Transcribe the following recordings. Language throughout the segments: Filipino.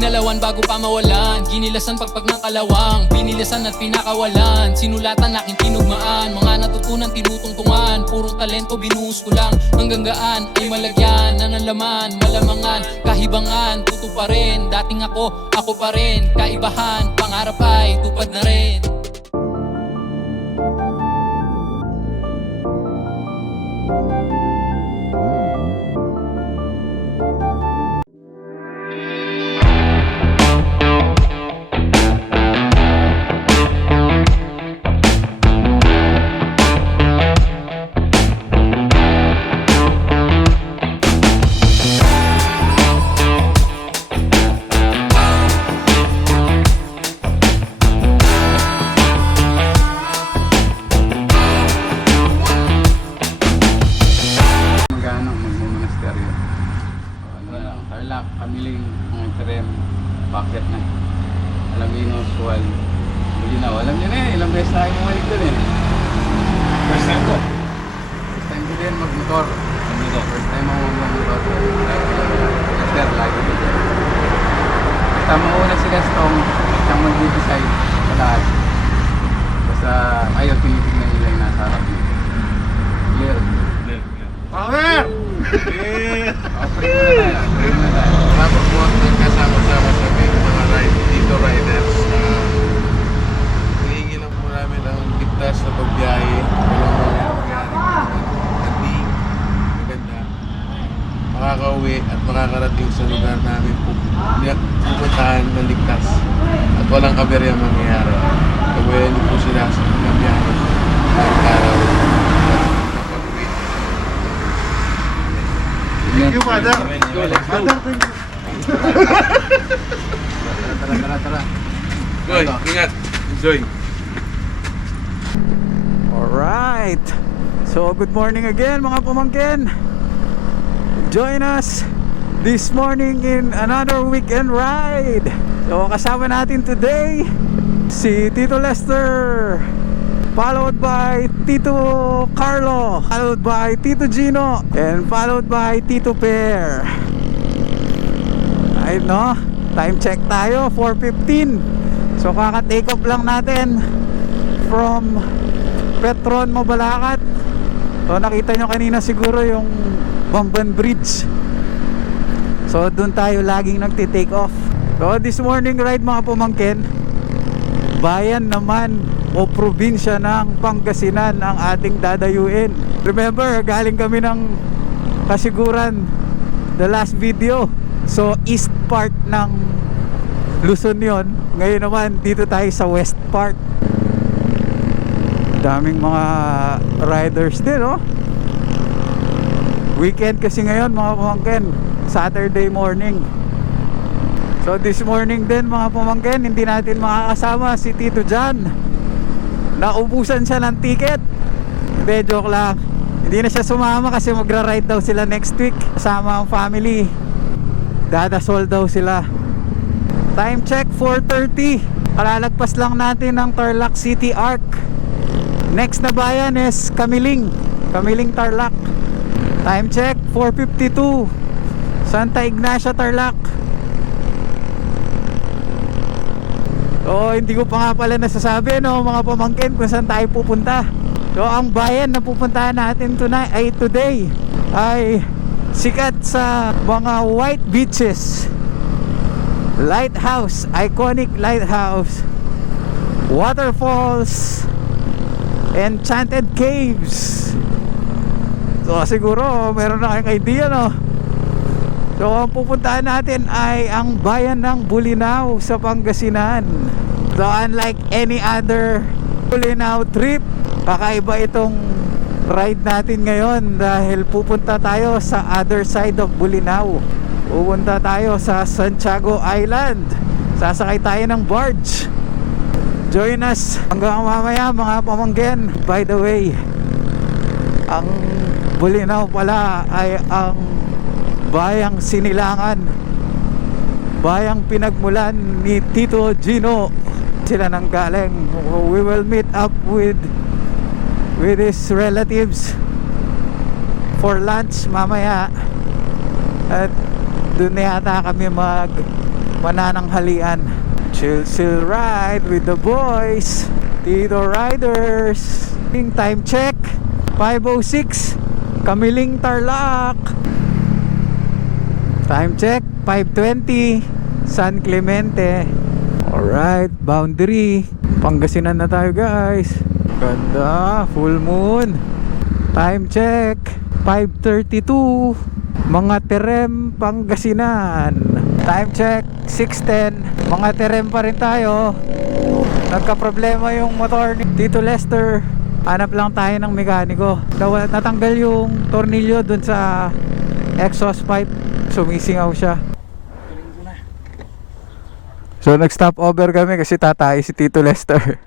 Ginalawan bago pa mawalan, ginilasan pagpag ng kalawang, binilisan at pinakawalan, sinulatan aking tinugmaan, mga natutunan tinutungtungan, purong talento binuhos ko lang, hanggang gaan ay malagyan, nanalaman, malamangan, kahibangan, tuto pa rin, dating ako pa rin, kaibahan, pangarap ay tupad na rin. Tarlac, Kamiling, Terem, Pakyat na Alaminos, Sual, Bulinaw. Alam nyo na eh, ilang beses tayo bumalik doon eh. First time ko. First time ko din mag-motor. First time ako mag-motor. Esther, lagi ko din. Basta mauna si Gastong, siyang mag-decide sa lahat. Basta ayaw tinitignan nila yung nasa harap niya. Clear. Power! Pray muna tayo. Tapos po ang kasama-sama sa mga dito riders. Hihingi lang po namin ang ligtas na pagbiyahe. Walang mangyari. Hindi maganda. Makakauwi at makakarating sa lugar namin pupuntahan na ligtas. At walang kaberyang mangyayari. Kabayan niyo po sila sa mga biyahe. Ngayong araw. Thank you, Father. Let's go, let's go. Father, thank you. Tara. Joy, ingat. Enjoy. Alright. So good morning again mga pamangkin. Join us this morning in another weekend ride. So kasama natin today si Tito Lester, followed by Tito Carlo, followed by Tito Gino, and followed by Tito Per. Ayun no, time check tayo, 4:15. So kaka-take off lang natin from Petron, Mabalacat. So nakita nyo kanina siguro yung Bamban Bridge. So dun tayo laging nagti-take off. So this morning ride mga pamangkin, bayan naman o probinsya ng Pangasinan ang ating dadayuin. Remember, galing kami ng Kasiguran the last video. So east part ng Luzon yon. Ngayon naman dito tayo sa west part. Daming mga riders din, oh. Weekend kasi ngayon mga pamangkin, Saturday morning. So this morning din mga pamangkin, hindi natin makakasama si Tito John. Naubusan siya ng ticket. Hindi, joke lang. Hindi na siya sumama kasi magra-ride daw sila next week kasama ang family. Dadasol daw sila. Time check 4:30. Kalalagpas lang natin ng Tarlac City Arc. Next na bayan is Kamiling Tarlac. Time check 4:52. Santa Ignacia, Tarlac. So hindi ko pa nga pala nasasabi, no, mga pamangkin, kung saan tayo pupunta. So ang bayan na pupuntahan natin today ay sikat sa mga white beaches, lighthouse, iconic lighthouse, waterfalls, enchanted caves. So siguro meron na kayong idea, no? So ang pupuntahan natin ay ang bayan ng Bulinaw sa Pangasinan. So unlike any other Bulinaw trip, kakaiba itong ride natin ngayon dahil pupunta tayo sa other side of Bulinaw. Pupunta tayo sa Santiago Island. Sasakay tayo ng barge. Join us hanggang mamaya mga pamangkin. By the way, ang Bulinaw pala ay ang bayang sinilangan, bayang pinagmulan ni Tito Gino. Sila nang galing. We will meet up with his relatives for lunch mamaya, at doon na yata kami manananghalian. Chill ride with the boys, Tito Riders. Time check 5:06, Kamiling Tarlac. Time check 5:20, San Clemente. Alright, boundary Pangasinan na tayo guys. Ganda, full moon. Time check 5:32, mga Terem, Pangasinan. Time check 6:10, mga Terem pa rin tayo. Nagka-problema yung motor ni Tito Lester. Hanap lang tayo ng mekaniko. Natanggal yung tornilyo dun sa exhaust pipe. Sumisingaw siya. So nag-stop over kami kasi tatay si Tito Lester.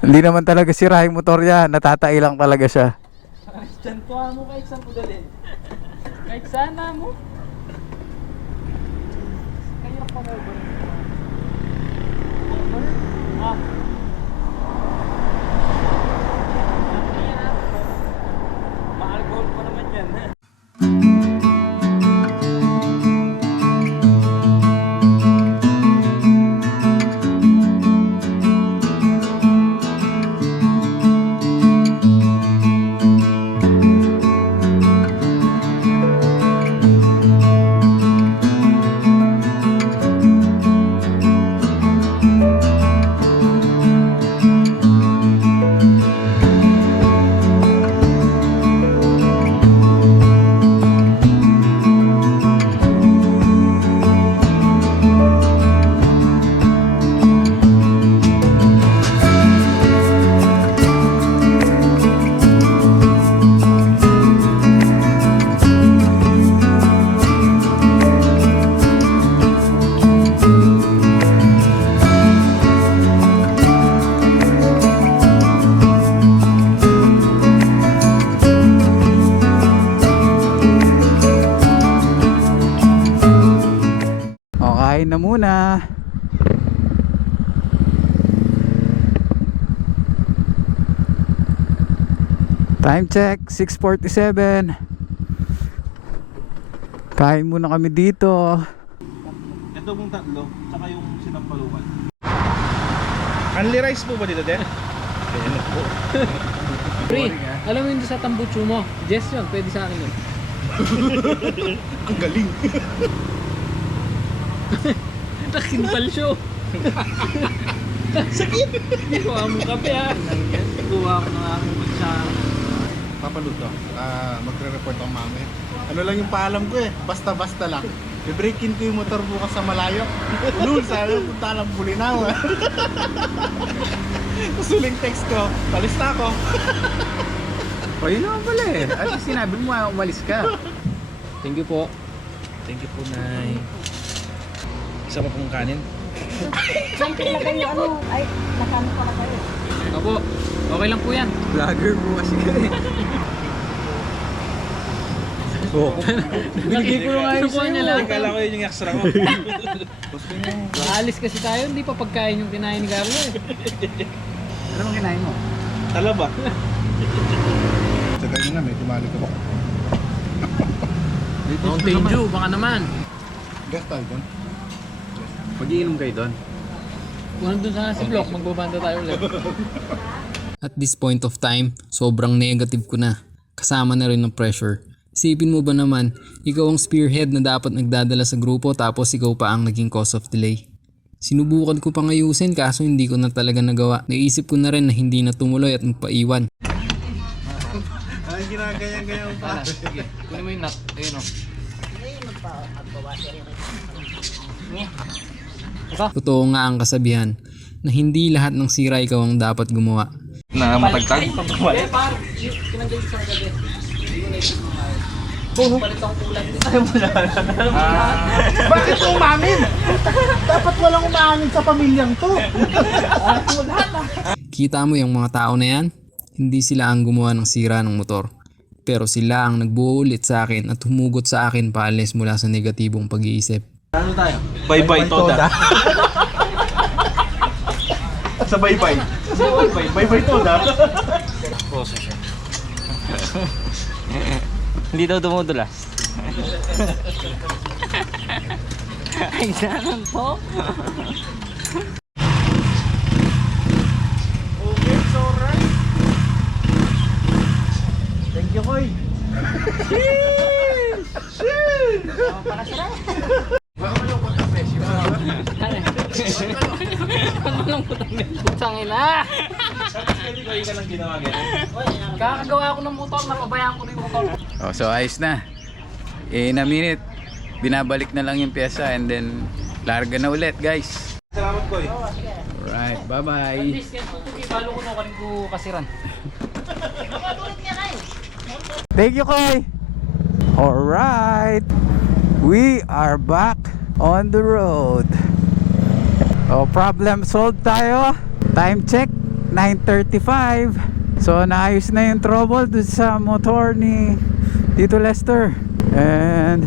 Hindi naman talaga sira yung motor niya, natatay lang talaga siya. Diyan tuwa mo kahit saan ko dalhin. Kahit sana mo. Kaya pa mo ba? Ah. Mahal gold pa naman yan. Kain na muna. Time check 6:47. Kain muna kami dito. Ito pong tatlo, tsaka yung sinampalukan. Only rice po ba dito, Ter? Pre, alam mo yung sa tambucho mo? Jess yun, pwede sa akin yun. Ang galing! Nakinpal siyo. Sakit! Kuha mo kape ha. Kuha ko ng aking kutsara. Papaluto. Magre-report ang mami. Ano lang yung paalam ko eh. Basta-basta lang. I-break-in ko yung motor bukas sa malayo. Lul, sabi ko punta lang Bulinaw. Tapos huling text ko, palis na ako. O yun naman pala eh. At least sinabi mo umalis ka. Thank you po. Thank you po, Nay. Isa pa pong kanin. Nanti na kayo ano, ay, nakano pa na kayo. Opo, okay lang po yan. Vlogger mo kasi ka eh. Binigay ko lang ayos niya lang. Akala ko yun yung extra ko. Aalis kasi tayo, hindi pa pagkain yung kinain ni Carlo eh. Ano bang kinain mo? Talaba. Sa ganyan na, may tumali ka ba? Mountain Dew, baka naman. Gas tayo doon. Mag-iinom kayo doon. Kung nandun sa si Block, magbabanda tayo ulit. At this point of time, sobrang negative ko na. Kasama na rin ng pressure. Isipin mo ba naman, ikaw ang spearhead na dapat nagdadala sa grupo tapos ikaw pa ang naging cause of delay. Sinubukan ko pang ayusin kaso hindi ko na talaga nagawa. Naisip ko na rin na hindi na tumuloy at magpaiwan. Ay, ginaganyan-ganyan pa. Sige, kunin mo yung nut. Ayun o. Totoo nga ang kasabihan na hindi lahat ng sira ikaw ang dapat gumawa. Na matagtag? Eh, par, kinagay sa gabi. Hindi ko naisip mo nga. Palit ang kulat. Bakit umamin? Dapat walang umamin sa pamilyang to. Kita mo yung mga tao na yan? Hindi sila ang gumawa ng sira ng motor. Pero sila ang nagbuo ulit sa akin at humugot sa akin paalis mula sa negatibong pag-iisip. Ano tayo? Bye-bye, Toda. Sa bye-bye. Sa bye-bye. Bye-bye, Toda. Poso siya. Hindi daw dumudulas. Kailangan po. Okay, so right. Thank you, Koy. Putang ina. Pwede Koy ka lang ginawa ganyan. Kakagawa ako ng motor, napabayaan ko na yung motor. Oh, so ayos na. In a minute, binabalik na lang yung pyesa and then larga na ulit, guys. Salamat, Koy. Alright, bye-bye. Balo ko na kanin ko kasiran. Thank you, Koy. Alright, we are back on the road. Oh, problem solved tayo. Time check, 9:35. So naayos na yung trouble dun sa motor ni Tito Lester. And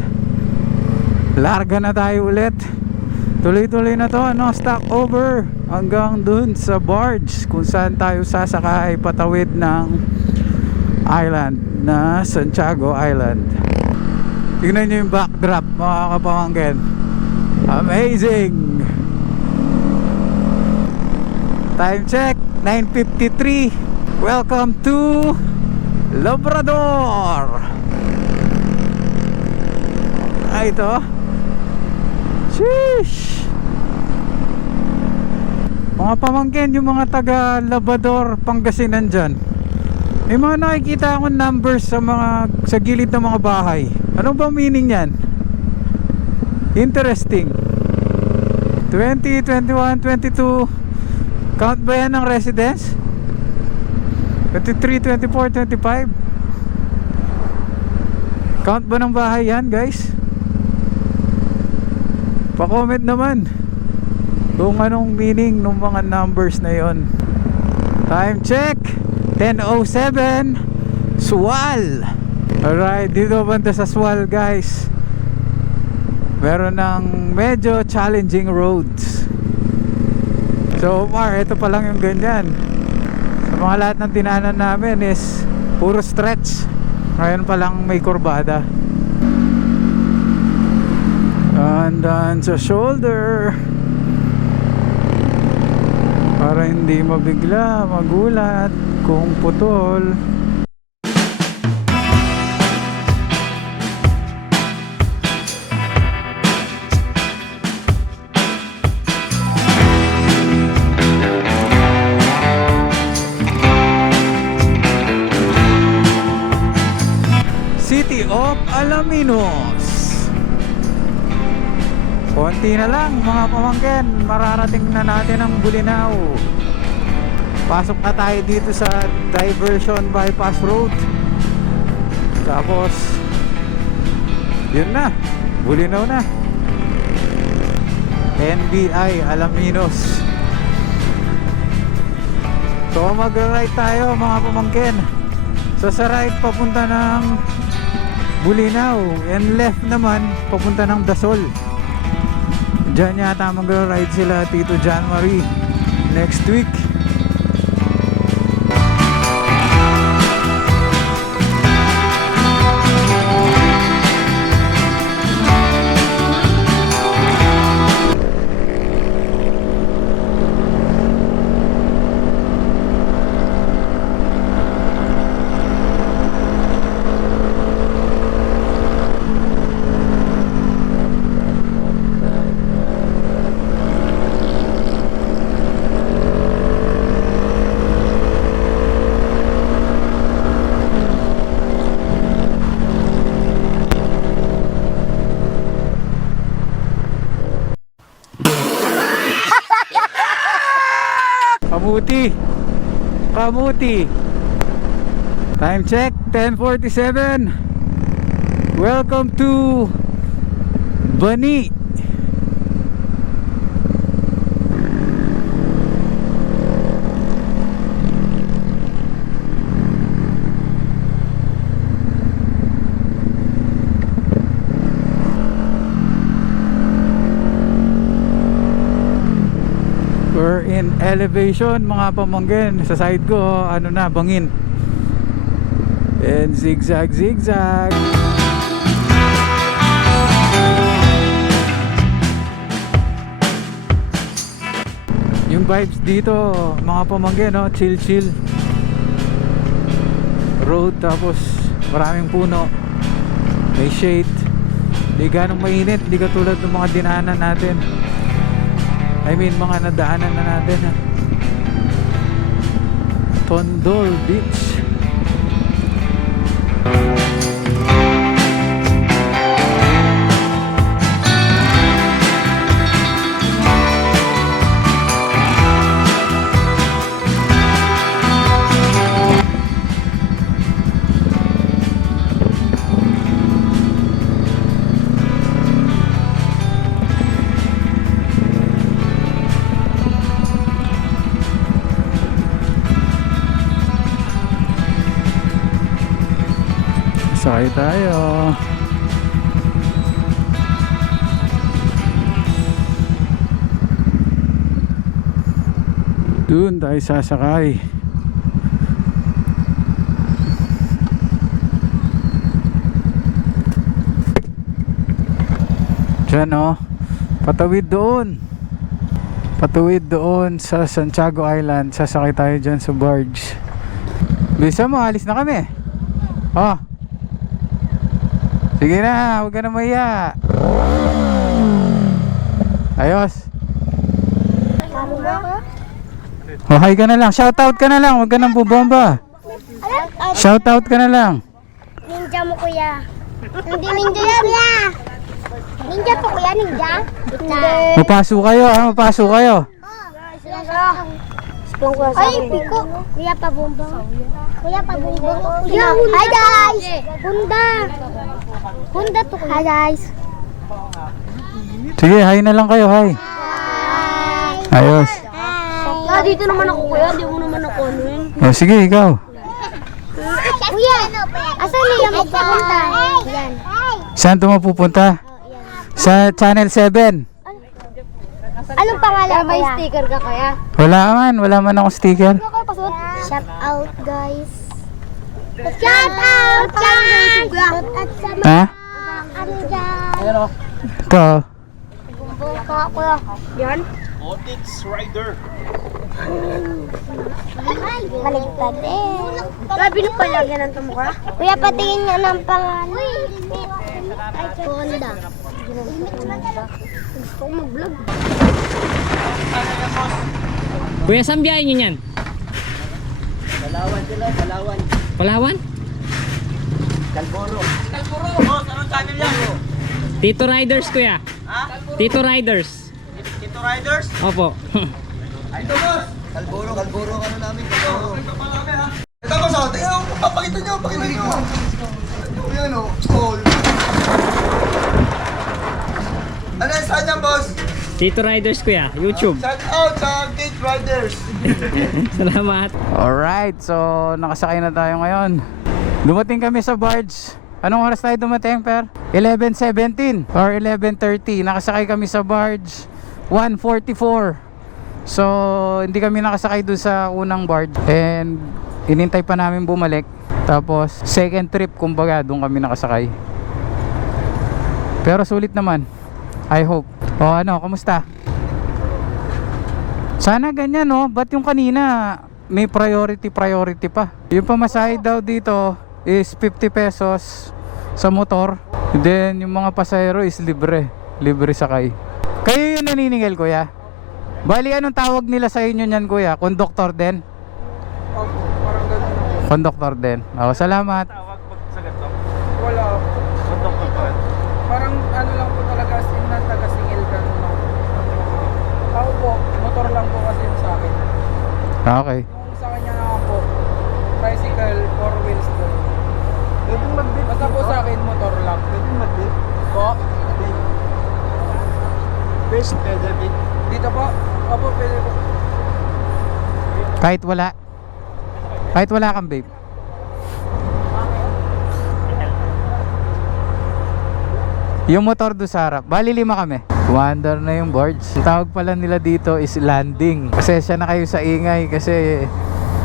larga na tayo ulit. Tuloy-tuloy na to, no? Stock over hanggang dun sa barge kung saan tayo sasakay patawid ng island na Santiago Island. Tingnan nyo yung backdrop, mga kapamangkin. Amazing! Time check, 9:53. Welcome to Labrador. Ito. Sheesh. Mga pamangkin, yung mga taga Labrador, Pangasinan dyan, may mga nakikita akong numbers sa gilid ng mga bahay. Ano ba meaning yan? Interesting. 20, 21, 22. Count ba yan ng residence? 23, 24, 25. Count ba ng bahay yan, guys? Pa-comment naman kung anong meaning ng mga numbers na yon. Time check, 10:07. Sual. Alright, dito banda sa Sual, guys, meron ng medyo challenging roads. So far, ito pa lang yung ganyan. Sa mga lahat ng tinanan namin is puro stretch. Ngayon pa lang may kurbada. Tandaan sa shoulder para hindi mabigla, magulat kung putol. City of Alaminos. Konti na lang, mga pamangkin, mararating na natin ang Bulinaw. Pasok na tayo dito sa Diversion Bypass Road. Tapos yun na, Bulinaw na. NBI Alaminos. So mag-ride tayo, mga pamangkin. So sa right papunta ng Bulinaw, and left naman papunta ng Dasol. Diyan yata mag-ride sila Tito John Marie next week. Kamuti. Time check, 10:47. Welcome to Bani. We're in elevation, mga pamangkin. Sa side ko, ano na, bangin. And zigzag, zigzag. Yung vibes dito mga pamangkin, no? Chill chill road, tapos maraming puno, may shade, di ganong mainit, di katulad ng mga dinaanan natin, I mean mga nadaanan na natin, ha? Tondo Beach. Sakay tayo. Doon tayo sasakay. Diyan, oh. Patawid doon. Patawid doon sa Santiago Island. Sasakay tayo dyan sa barge. Bisa mo, alis na kami. Oh. Sige na, huwag ka na maya. Ayos. Oh, hi ka na lang. Shoutout ka na lang. Huwag ka nang bubomba. Shoutout ka na lang. Ninja mo kuya. Hindi ninja yan. Ninja po kuya, ninja. Mapaso kayo, ha? Mapaso kayo. Ay, piko. Kuya pabumbong. Kuya pabumbong. Hi guys. Hunda to. Hi guys. Sige, hi na lang kayo, hi. Ayos. Dito naman ako kuya, di mo naman ako ano. Oh, sige, ikaw. Kuya, asan niya magpapunta? Yan. Saan ito mapupunta? Sa Channel 7. Anong pangalan kuya? May sticker ka kuya? Wala man akong sticker. Shout out guys. Shout out guys. Shout out sa mga Ha? ano dyan. Ito. Bumbong ka kuya. Yan? Otix Rider. Maligtad eh. Grabe na palagyan ng tumukha. Kuya, patingin nga ng pangalan. Ay, Honda. Gusto ko mag-vlog. Kuya, saan biyahe nyo yan? Palawan sila, Palawan. Palawan? Kalboro. Kalboro! Boss, anong channel yan? Tito Riders, kuya. Ha? Tito Riders. Tito Riders? Opo. Ito boss! Kalboro, Kalboro, ano namin, Kalboro. Ito boss, oh, tingnan mo, papakita nyo, pakita nyo. Yan o, school. Ano yan, saan yan boss? Tito Riders, kuya. YouTube. Shout out sa Tito Riders. Salamat. Alright, so nakasakay na tayo ngayon. Dumating kami sa barge. Anong oras tayo dumating, Per? 11:17 or 11:30. Nakasakay kami sa barge 1:44. So hindi kami nakasakay dun sa unang barge, and inintay pa namin bumalik. Tapos second trip, kumbaga, doon kami nakasakay. Pero sulit naman, I hope. O ano, kamusta? Sana ganyan, no? Ba't yung kanina may priority pa? Yung pamasahe daw dito is 50 pesos sa motor. Then yung mga pasahero is libre sakay. Kayo yung naniningil, kuya? Bali, anong tawag nila sa inyo niyan, kuya? Conductor din? Opo, parang ganun. Conductor din. O, salamat. Tawag pag sa ganito. Wala. Conductor pa rin. Parang ano lang po talaga, as in na taga-singil ganun lang. Ako po, motor lang po kasi yung sa akin. Okay. Yung sa kanya naman po, tricycle, 4 wheels po. Pwedeng mag-date. Basta po sa akin, motor lang. Pwedeng mag-date. Po? Best, pwede. Dito po? Opo, pwede po. Kahit wala kang babe. Yung motor do sa harap. Bali 5 kami. Wonder na yung barge. Ang tawag pala nila dito is landing. Pasensya na kayo sa ingay kasi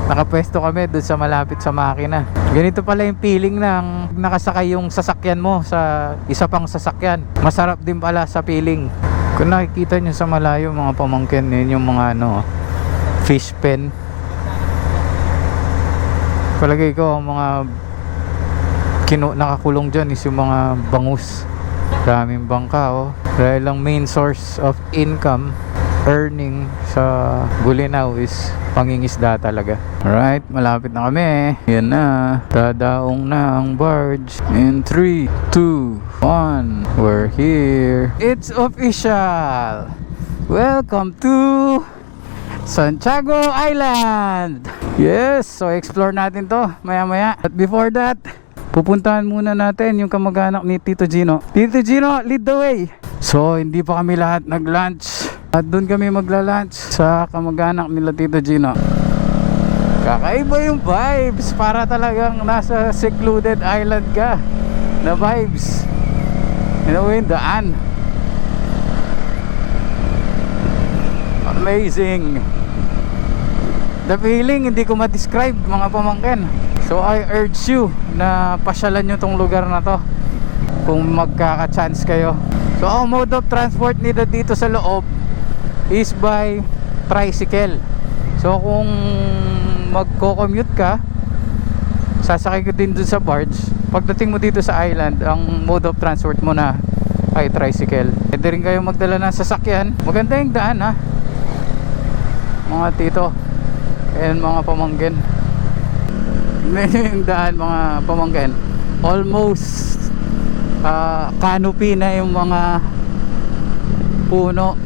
nakapwesto kami doon sa malapit sa makina. Ganito pala yung feeling ng nakasakay yung sasakyan mo sa isa pang sasakyan. Masarap din pala sa feeling. Kung nakikita nyo sa malayo mga pamangkin, yun yung mga ano, fish pen. Palagay ko ang mga nakakulong dyan is yung mga bangus. Daming bangka oh. Dahil ang main source of income, earning sa Bulinaw is pangingisda talaga. Alright, malapit na kami. Yan na. Dadaong na ang barge. In 3, 2, 1. We're here. It's official! Welcome to Santiago Island! Yes! So explore natin to maya maya. But before that, pupuntahan muna natin yung kamag-anak ni Tito Gino. Tito Gino, lead the way! So hindi pa kami lahat nag-lunch. At doon kami magla-lunch sa kamag-anak nila Tito Gino. Kakaiba yung vibes. Para talagang nasa secluded island ka na vibes. You know, yung daan. Amazing. The feeling hindi ko ma-describe mga pamangkin. So I urge you na pasyalan nyo tong lugar na to kung magkaka-chance kayo. So ang mode of transport nila dito sa loob is by tricycle. So kung magko-commute ka, sasakay ko din dun sa barge. Pagdating mo dito sa island, ang mode of transport mo na ay tricycle. Pwede rin kayo magdala ng sasakyan. Maganda yung daan ha, mga tito and mga pamangkin. Yung daan mga pamangkin, almost canopy na yung mga puno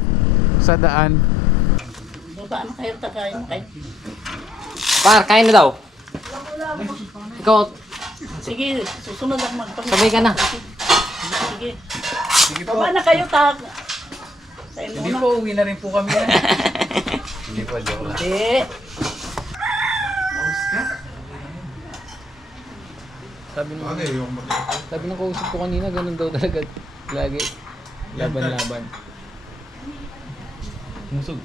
sa daan. Paano kayo takain mo kayo? Par, kain na daw. Ikaw, Sige, susunod ako magpapit. sabay ka na. Sige. Baba na kayo, tak. Kain Hindi muna. po, uwi na rin po kami yan. Hindi po, joke lang. Hindi. Sabi ng kausap ko kanina, ganun daw talaga lagi. Laban-laban. Musog.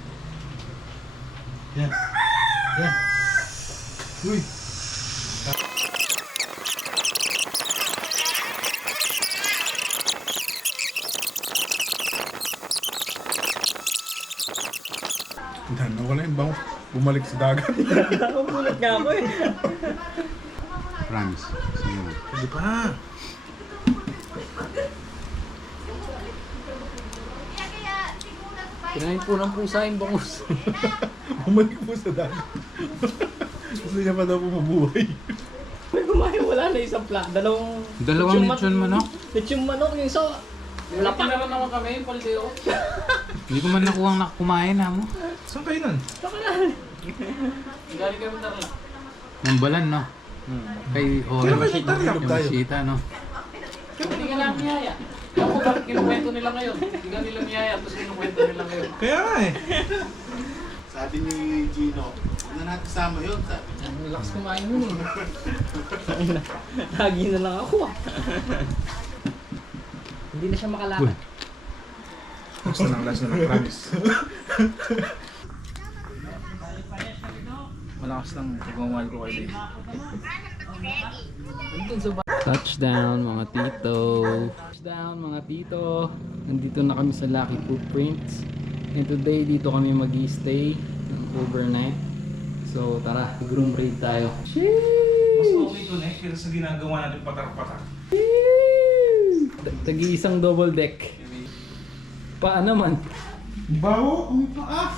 Yan. Yan. Uy. Ano ko na yung bang bumalik sa dagat. Nakukulat nga ako eh. Promise. Sige mo. Hindi pa. Kinain po ng pusa yung bangus. Bumalik po sa dagat. Gusto niya pa daw po mabuhay. May kumain, wala na isang plak. Dalawang lechon manok. lechon manok yung isa. Wala pa naman naman kami, paldeo. Hindi ko man nakuha kumain ha mo. Saan kayo nun? Galing kami na rin. Ng balan no. Kay Masita no. Hindi ka lang niyaya. Alam ko bakit kinukwento nila ngayon. Hindi ka nila niyaya, tapos kinukwento nila ngayon. Kaya nga eh. Sabi ni Gino, huwag na natin sama yun. Sabi niya. Relax kumain mo eh. Lagi na lang ako ah. Hindi na siya makalakad. Last na lang, promise. Malakas lang pagmamahal ko kayo din. Touchdown mga tito. Touchdown mga tito. Nandito na kami sa Lucky Footprints. And today dito kami mag-stay ng overnight. So tara, groom raid tayo. Mas okay to eh, kaysa sa ginagawa natin patak-patak. Tagi-isang double deck. Paa naman. Bawo, ang paa.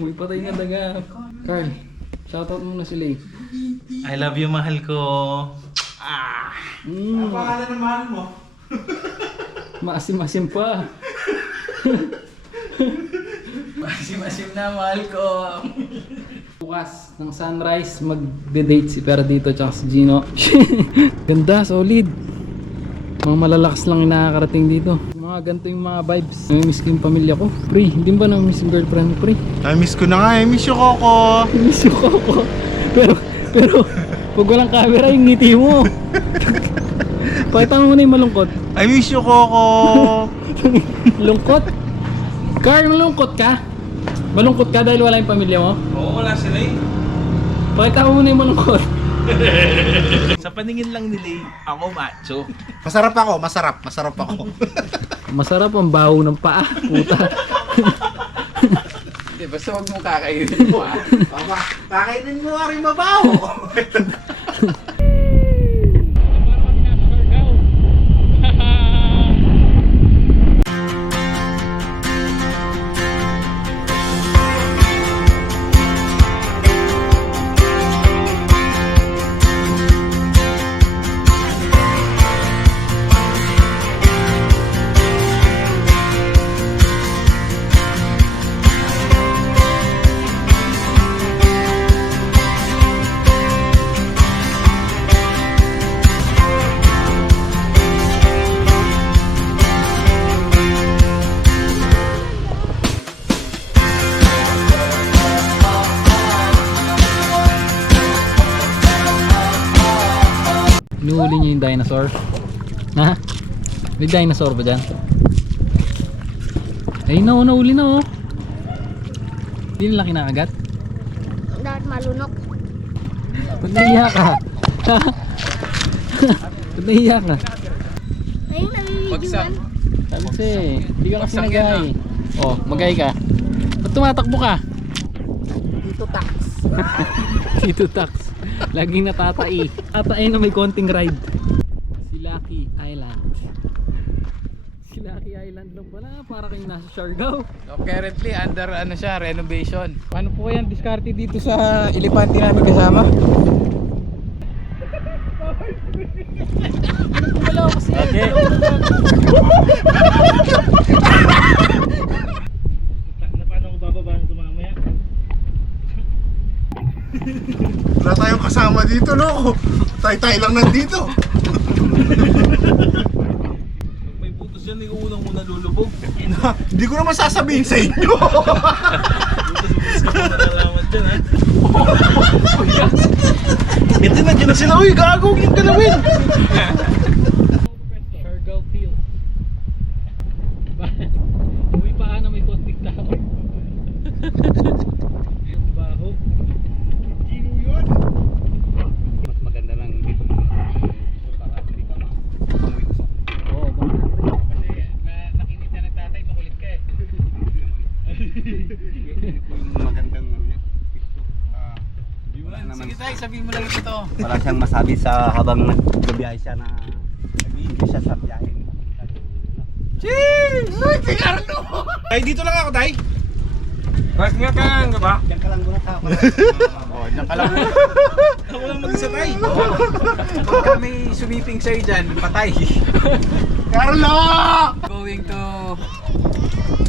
May patay na daga. Carl, shoutout muna si Lay. I love you, mahal ko. Ang pangalan ng mahal mo? Maasim-asim pa. Masim na mahal ko. Bukas ng sunrise, magde-date si Pera dito tsaka si Gino. Ganda, solid. Mga malalakas lang yung nakakarating dito. Mga ganito yung mga vibes. Namimiss ko yung pamilya ko. Pre, hindi ba namimiss yung girlfriend mo, pre? I-miss ko na nga, I-miss yung Coco. Namimiss yung ako. Pero, pag walang camera, yung ngiti mo. Pakita mo muna yung malungkot. I miss you, Coco. Lungkot? Carl, malungkot ka? Malungkot ka dahil wala yung pamilya mo? Oo, wala sila eh. Pakita mo muna yung malungkot. Sa paningin lang nila, ako macho. Masarap ako, masarap ako. Masarap ang baho ng paa, puta. Hindi, basta Basta huwag mo kakainin mo ah. Kakainin mo rin mabaw. Inuuli niyo yung dinosaur? Ha? May dinosaur ba dyan? Ay no, nauli na oh. Hindi nila kinakagat? Dahil malunok. Ba't nahiya ka? Ba't nahiya ka? Ayun, Bagsak. Sabi ko hindi ka kasi Bagsak yan, nagay. Oh, magay ka. Ba't tumatakbo ka? Dito tax. Dito tax. Laging natatai. Tatai na may konting ride. Si Lucky Island. Si Lucky Island lang pala. Para kayong nasa Siargao. So, currently under ano siya, renovation. Paano po yan diskarte dito sa elepante namin kasama? Okay. Na paano ko bababa ito mamaya? Wala tayong kasama dito, no? Tay-tay lang nandito. May putos yan, hindi ko unang-una lulubog. Hindi ko naman sasabihin sa inyo. Putos ka pa nalalaman dyan, ha? Ito na, dyan na sila. Uy, gago yung galawin. Siargao Field. Uwi pa ka na may konting tao. Yung baho. Mas maganda lang dito. Para hindi ka mamuwi usok. Oo, baka. Kasi nakinit na nagtatay, makulit ka eh. Yung magandang ano niya, pisto. Sige tayo, sabihin mo lang ito. Wala siyang masabi sa habang nagbibiyahe siya na nag-iinti siya sa biyahe. Ay, dito lang ako, tay. Mas nga ka nga ba? Diyan ka lang muna tao. Oo, diyan ka lang. Ako lang mag-isa, tay. Pag kami sumiping sa'yo dyan, patay. Carlo! Going to...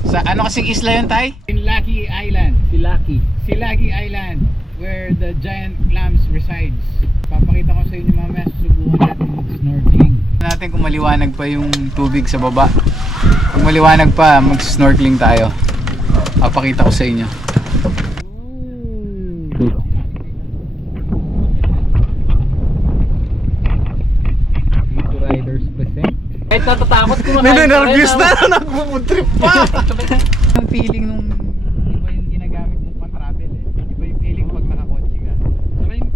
Sa ano kasing isla yun, Tay? Silaki Island. Silaki. Silagi Island, where the giant clams resides. Papakita ko sa inyo mamaya, susubukan natin mag-snorkeling. Natin kung maliwanag pa yung tubig sa baba. Pag maliwanag pa, mag-snorkeling tayo. Papakita ko sa inyo. Dito riders present. Kahit natatakot ko Ninenervyos na, nagpupuntrip pa. Ang feeling nung iba yung ginagamit mo pang travel eh. Iba yung feeling pag nakakotse ka.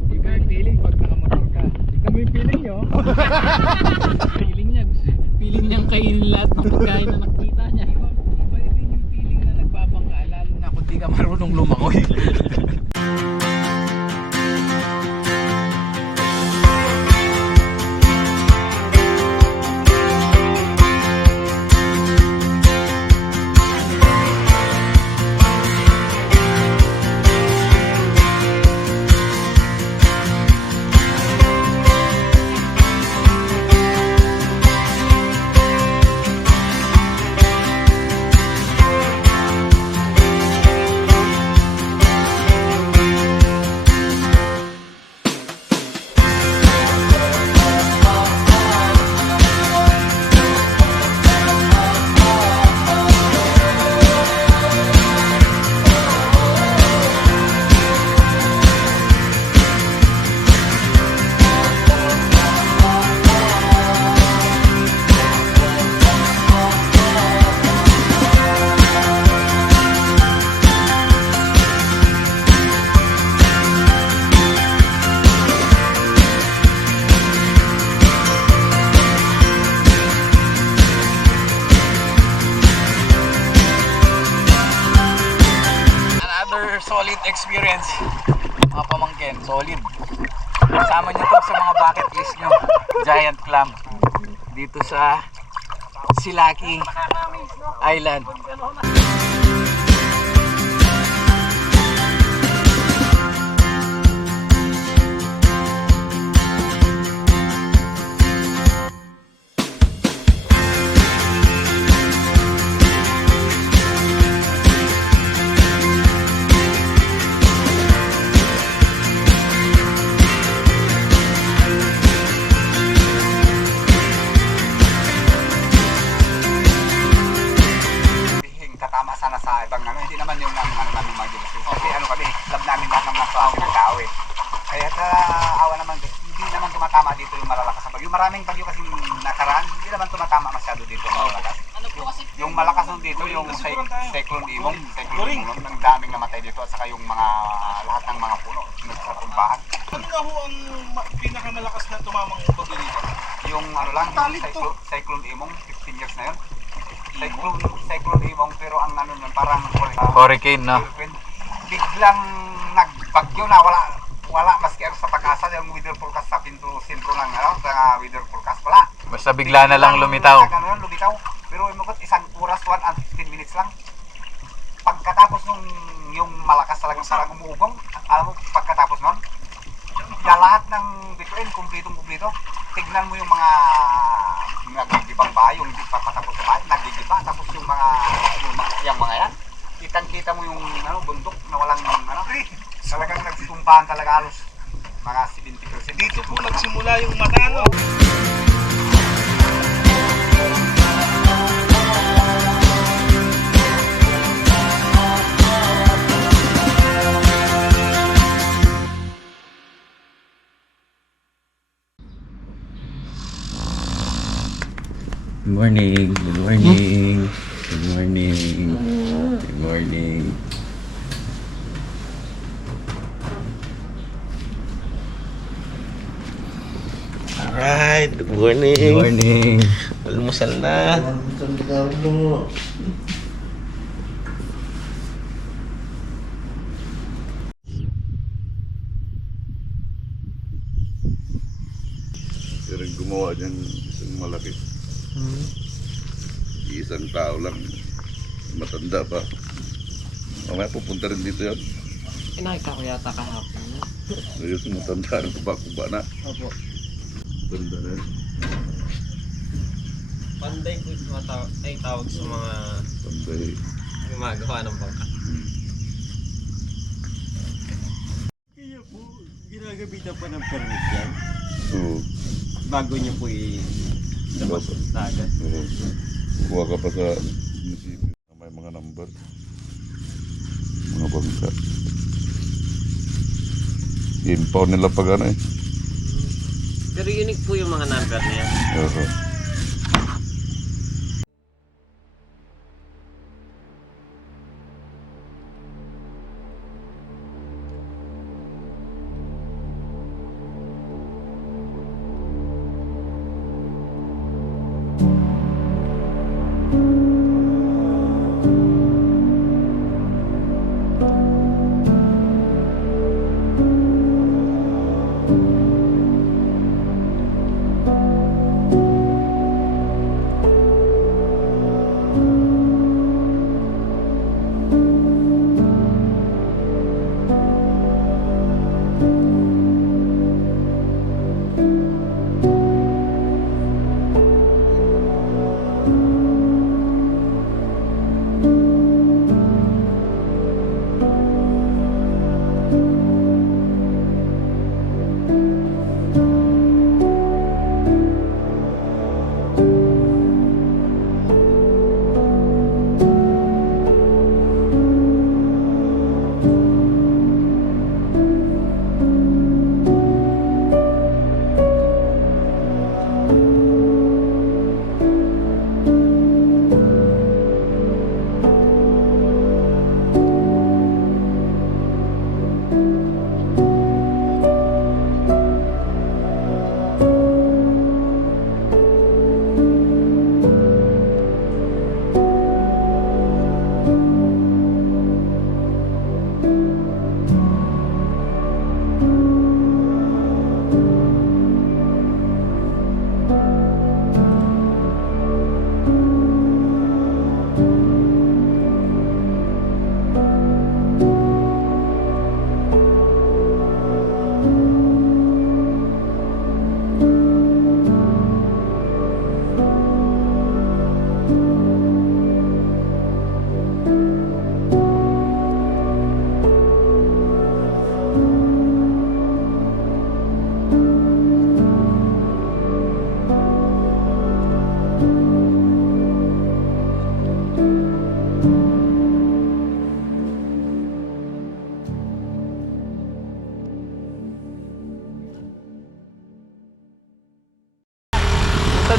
Iba yung feeling pag nakamotor ka. Tignan mo yung feeling nyo. Feeling niyang kainin lahat ng pagkain na nakita niya. Iba din yung feeling na nagbabangka. Lalo na kung di ka marunong lumangoy. solid experience. Mga pamangkin, solid. Kasama nyo to sa mga bucket list nyo. Giant clam. Dito sa Silaki Island. Katama sana sa ibang hindi naman yung namin mag-diligence. Kasi kami, club namin lahat ng nasa ng tao eh. Kaya awa naman, hindi naman tumatama dito yung malalakas na bagyo. Yung maraming bagyo kasi nakaraan, hindi naman tumatama masyado dito yung malalakas. Yung malakas nun dito, yung Cyclone Imong, ng daming namatay dito at saka yung mga lahat ng mga puno sa tumbahan. Ano nga ho ang pinakamalakas na tumamang bagyo dito? Yung Cyclone Imong, 15 years na yun. Cyclone Imong, pero ang nun parang hurricane, no? Biglang nagbagyo na, wala maski sa pag-asa yung weather forecast sa sentro ng sa weather forecast, wala. Basta bigla na lang lumitaw. Lumitaw. Pero imukot isang oras, 1 and 15 minutes lang. Pagkatapos nung yung malakas talagang parang umuugong, alam mo, pagkatapos nun, na lahat ng bituin, kumpleto. Tignan mo yung mga nagigibang bahay, yung hindi papatapos sa bahay, nagigiba, tapos yung mga yan, kitang-kita mo yung bundok na walang talagang nagtumpahan talaga halos mga 70%. Dito po nagsimula yung matano. Good morning. Good morning. Good morning. Good morning. Alright, good morning. Good morning. Almusal na. Pero gumawa dyan isang malaki. Isang tao lang. Matanda pa. Mamaya pupunta rin dito yan. Nakita ko yata kahapon. Ayun, matanda rin kuba-kuba na. Opo. Matanda na. Panday po ay tawag sa mga Panday. gumagawa ng bangka. Kaya po, ginagabitan pa ng permit yan Oo. bago niyo po i-labas sa agad. Oo. Kuha ka pa sa munisipyo. May mga number. Mga bangka. Impound nila pag ano eh. Pero unique po yung mga number na yan. Oo.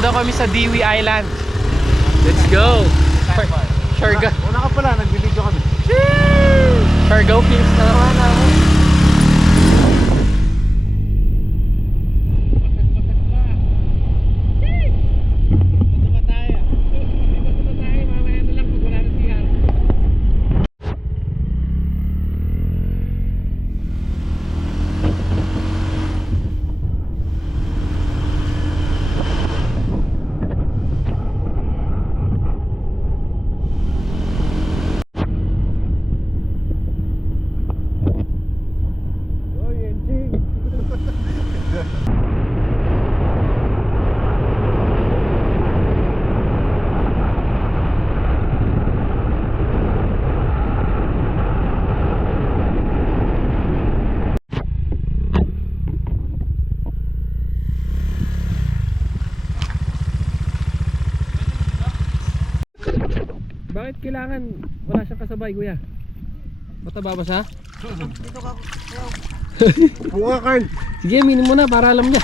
daw kami sa Dewey Island. Let's go! Siargao. Una ka pala, nagbibideo kami. Siargao Kings na naman ako. Bakit kailangan wala siyang kasabay, kuya? Bata babasa? Buka, Carl. Sige, minin mo na para alam niya.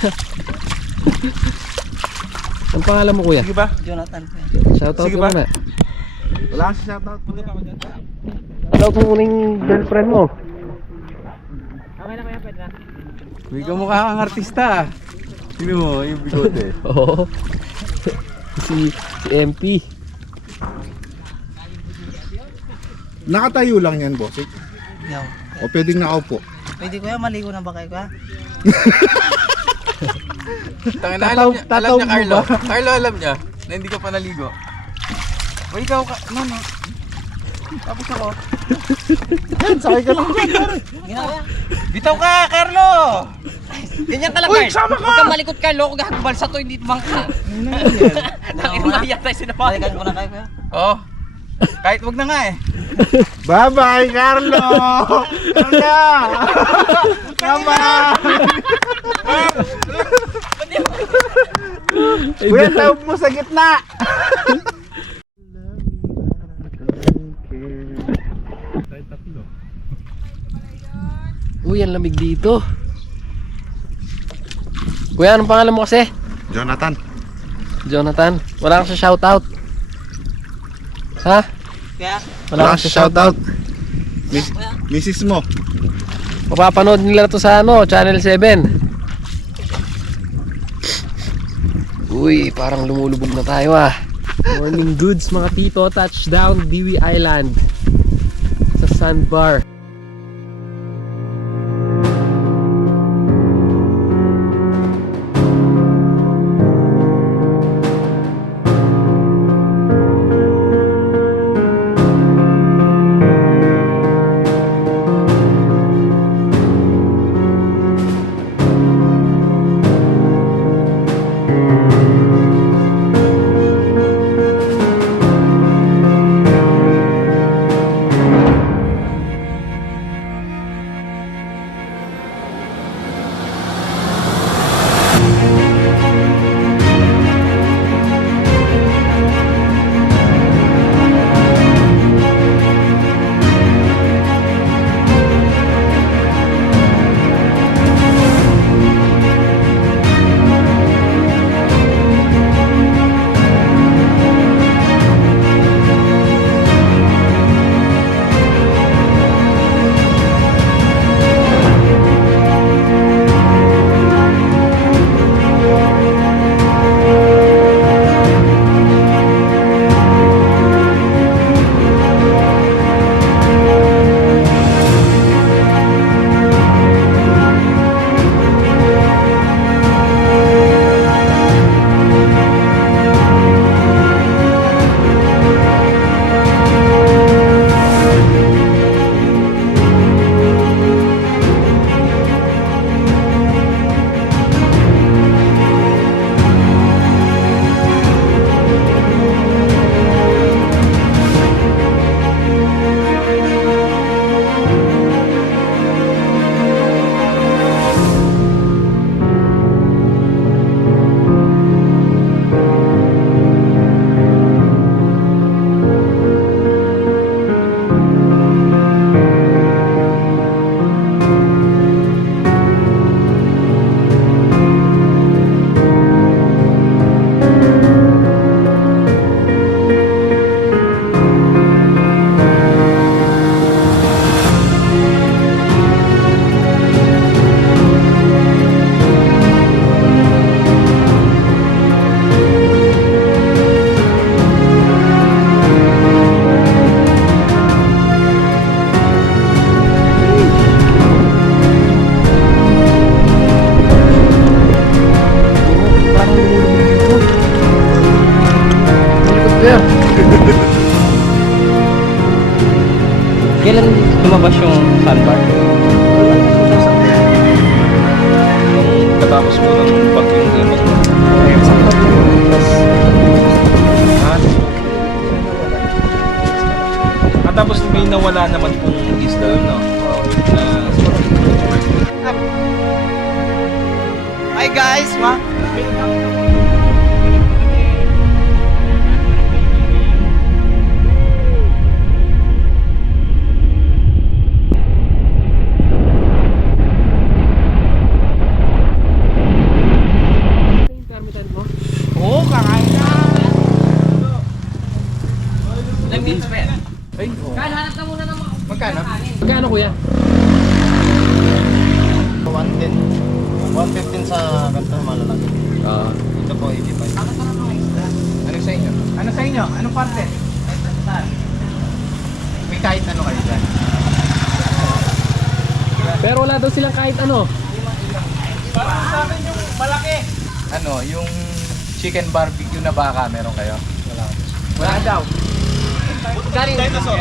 Ang pangalan mo, kuya? Sige ba? Jonathan. Shoutout Sige ka ba? muna. Wala kang shoutout. Punta pa ako dyan. Shoutout mo muna yung girlfriend mo. May kamukha kang artista. Sino mo, yung bigote. Oo. si MP. Nakatayo lang yan, bossik. Yo. O pwedeng nakaupo. Pwede kuya, maligo na ba kayo kuya? Tangina, alam niya, Carlo. Carlo, alam niya na hindi ka pa naligo. O ikaw ka, no. Tapos ako. Yan, sakay ka lang dyan. Gina kuya. Bitaw ka, Carlo! Ganyan talaga. Uy, sama ka! Huwag kang malikot ka, loko gagabal sa to, hindi tumangka. Nakita yata yung sinapa. Balikan ko na kayo kuya. Oo. Kahit wag na nga eh. Bye-bye, Carlo! Carlo! Bye-bye! Kuya, tawag mo sa gitna! Uy, ang lamig dito. Kuya, anong pangalan mo kasi? Jonathan. Jonathan. Wala kang sa shoutout. Ha? Kuya. Wala kang sa shoutout. Mrs. mo. Mapapanood nila to sa ano, Channel 7. Uy, parang lumulubog na tayo ah. Morning goods mga tito, touchdown Dewey Island sa sandbar. Kailan lumabas yung sandbar? Katapos mo ng bagyong limot. Tapos may nawala naman pong isla doon, no? Hi guys, Oo, kakain na. Ilang minutes pa yan? Kyle, hanap na muna ng mga... Magkano? Magkano kuya? 110. 115 sa ganito, malalaki. Ito po, 85. Ano sa inyo? Ano sa inyo? Anong parte? May kahit ano kayo dyan? Pero wala daw silang kahit ano. Parang sa akin yung malaki. Ano, yung chicken barbecue na baka meron kayo? Wala daw. Galing. Dinosaur.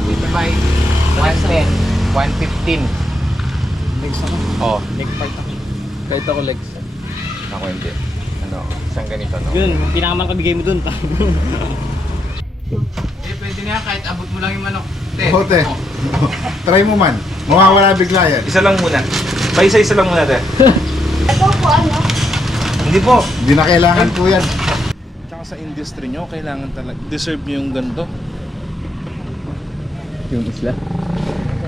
Dito by 110, 115. Legs ako. Oh, Leg part ako. Kahit ako legs. ako hindi. Ano, isang ganito, no? Yun, pinakaman ka bigay mo dun. Eh, pwede na yan, kahit abot mo lang yung manok. Hote. Try mo man. Mawawala bigla yan. Isa lang muna. Isa lang muna, te. Ito po ano? Hindi po. Hindi na kailangan po yan. Tsaka sa industry nyo, kailangan talaga, deserve nyo yung ganito. Yung isla.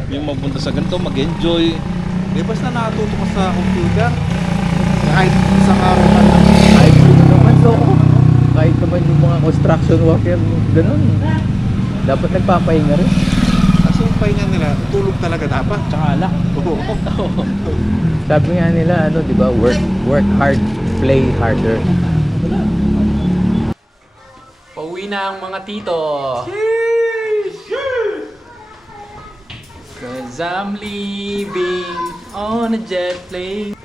Yung magpunta sa ganito, mag-enjoy. Eh, basta nakatuto ka sa computer. Kahit isang araw man lang. Kahit ano naman so. Kahit naman yung mga construction worker, ganun. Dapat nagpapahinga rin. Kasi yung pahinga nila, tulog talaga dapat. Tsaka alak. Sabi nga nila, ano, di ba? Work hard, play harder. Pauwi na ang mga tito. Cause I'm leaving on a jet plane.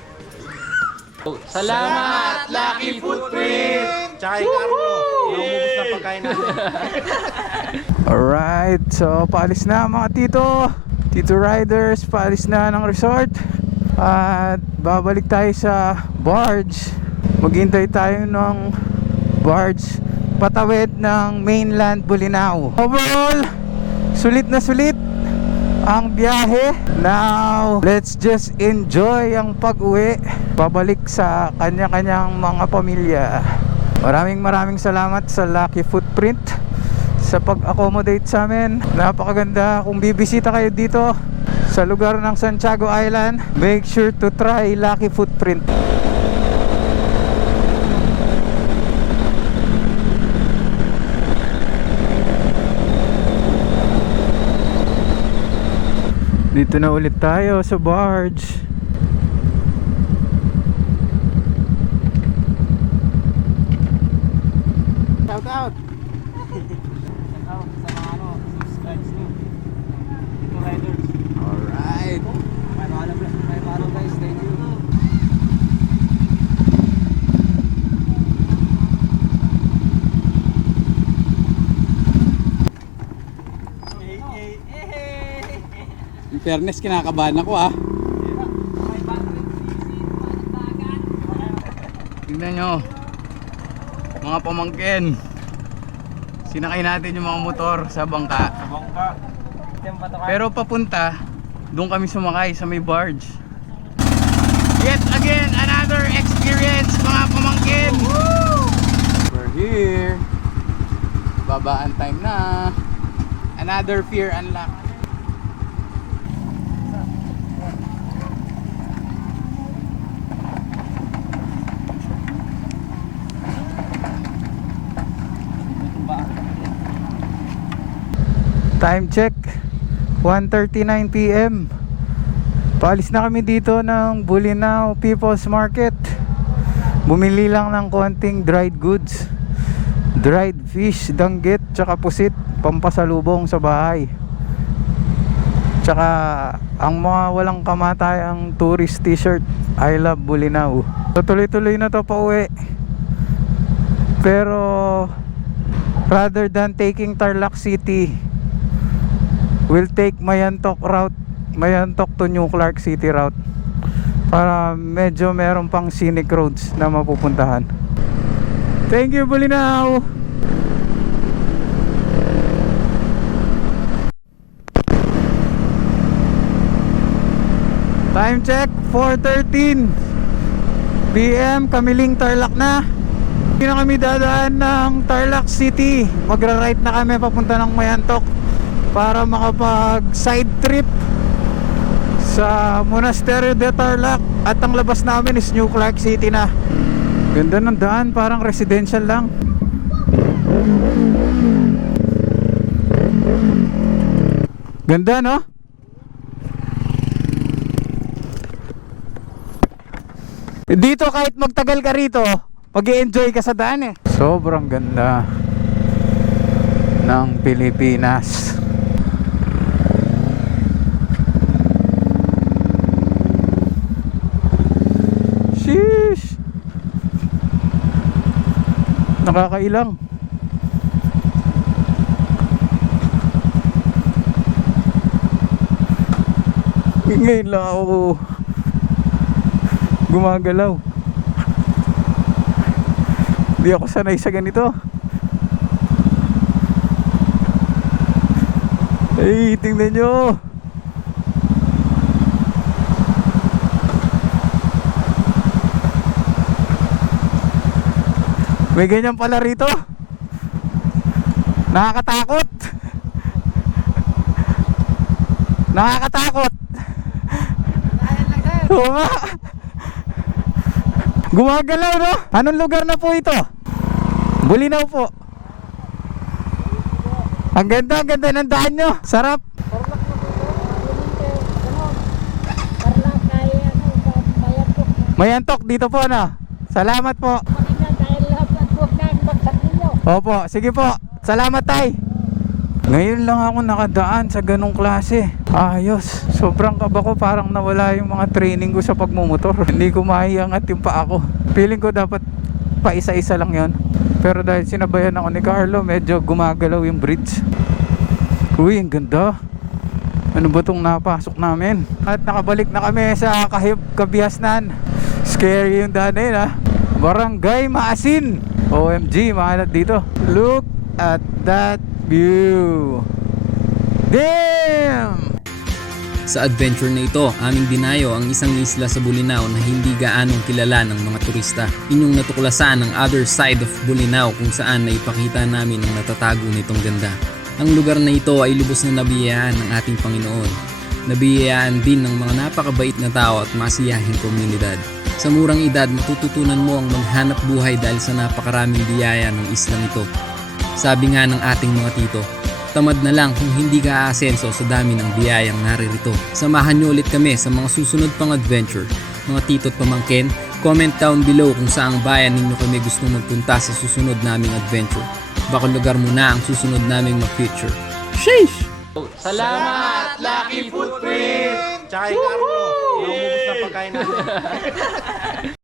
Salamat, Lucky Footprint! Tsaka Carlo. Naumubos na pagkain natin. Alright, so paalis na mga tito. Tito Riders, paalis na ng resort. At babalik tayo sa barge. Maghintay tayo ng barge patawid ng mainland Bolinao. Overall, sulit na sulit ang biyahe. Now, let's just enjoy ang pag-uwi. Pabalik sa kanya-kanyang mga pamilya. Maraming salamat sa Lucky Footprint sa pag-accommodate sa amin. Napakaganda. Kung bibisita kayo dito sa lugar ng Santiago Island, make sure to try Lucky Footprint. Dito na ulit tayo sa barge. Shout out. Alright. Guys, thank you. In fairness, kinakabahan ako ah. Tingnan nyo, mga pamangkin. Sinakay natin yung mga motor sa bangka. Pero papunta, doon kami sumakay sa may barge. Yet again, another experience mga pamangkin. We're here. Babaan time na. Another fear unlocked. Time check, 1:39 PM. Paalis na kami dito ng Bolinao People's Market. Bumili lang ng konting dried goods, dried fish, danggit, tsaka pusit, pampasalubong sa bahay. Tsaka ang mga walang kamatayang tourist t-shirt, I love Bolinao. So tuloy-tuloy na to pa uwi. Pero rather than taking Tarlac City, we'll take Mayantok route, Mayantok to New Clark City route, para medyo meron pang scenic roads na mapupuntahan. Thank you, Bulinaw. Time check, 4:13 PM, Kamiling, Tarlac na. Hindi na kami dadaan ng Tarlac City. Magra-right na kami papunta ng Mayantok para makapag side trip sa Monasterio de Tarlac. At ang labas namin is New Clark City na. Ganda ng daan, parang residential lang. Ganda, no? Dito kahit magtagal ka rito, mag-i-enjoy ka sa daan eh. Sobrang ganda ng Pilipinas. Sheesh! Nakakailang. Ngayon lang ako gumagalaw. Hindi ako sanay sa ganito. Ay, tingnan nyo. May ganyan pala rito. Nakakatakot. Nakakatakot. Oo nga. Gumagalaw, no? Anong lugar na po ito? Bulinaw po. Ang ganda ng daan nyo. Sarap. Mayantok dito po, no? Salamat po. Opo, sige po. Salamat, tay. Ngayon lang ako nakadaan sa ganong klase. Ayos. Sobrang kaba ko, parang nawala yung mga training ko sa pagmumotor. Hindi ko maiangat yung paa ko. Feeling ko dapat pa isa-isa lang yon. Pero dahil sinabayan ako ni Carlo, medyo gumagalaw yung bridge. Uy, ang ganda. Ano ba itong napasok namin? At nakabalik na kami sa Kabiasnan. Scary yung daan na yun, ha. Barangay Maasin. OMG, mahalat dito. Look at that view. Damn! Sa adventure na ito, aming dinayo ang isang isla sa Bolinao na hindi gaanong kilala ng mga turista. Inyong natuklasan ang other side of Bolinao kung saan naipakita namin ang natatago nitong ganda. Ang lugar na ito ay lubos na nabiyayaan ng ating Panginoon. Nabiyayaan din ng mga napakabait na tao at masiyahing komunidad. Sa murang edad, matututunan mo ang maghanap buhay dahil sa napakaraming biyaya ng islang ito. Sabi nga ng ating mga tito, tamad na lang kung hindi ka aasenso sa dami ng biyayang naririto. Samahan nyo ulit kami sa mga susunod pang adventure. Mga tito at pamangkin, comment down below kung saang bayan ninyo kami gustong magpunta sa susunod naming adventure. Baka lugar mo na ang susunod naming mag-feature. Sheesh! Salamat, Lucky Footprint! Tsaka Carlo, yung ubus na pagkain natin.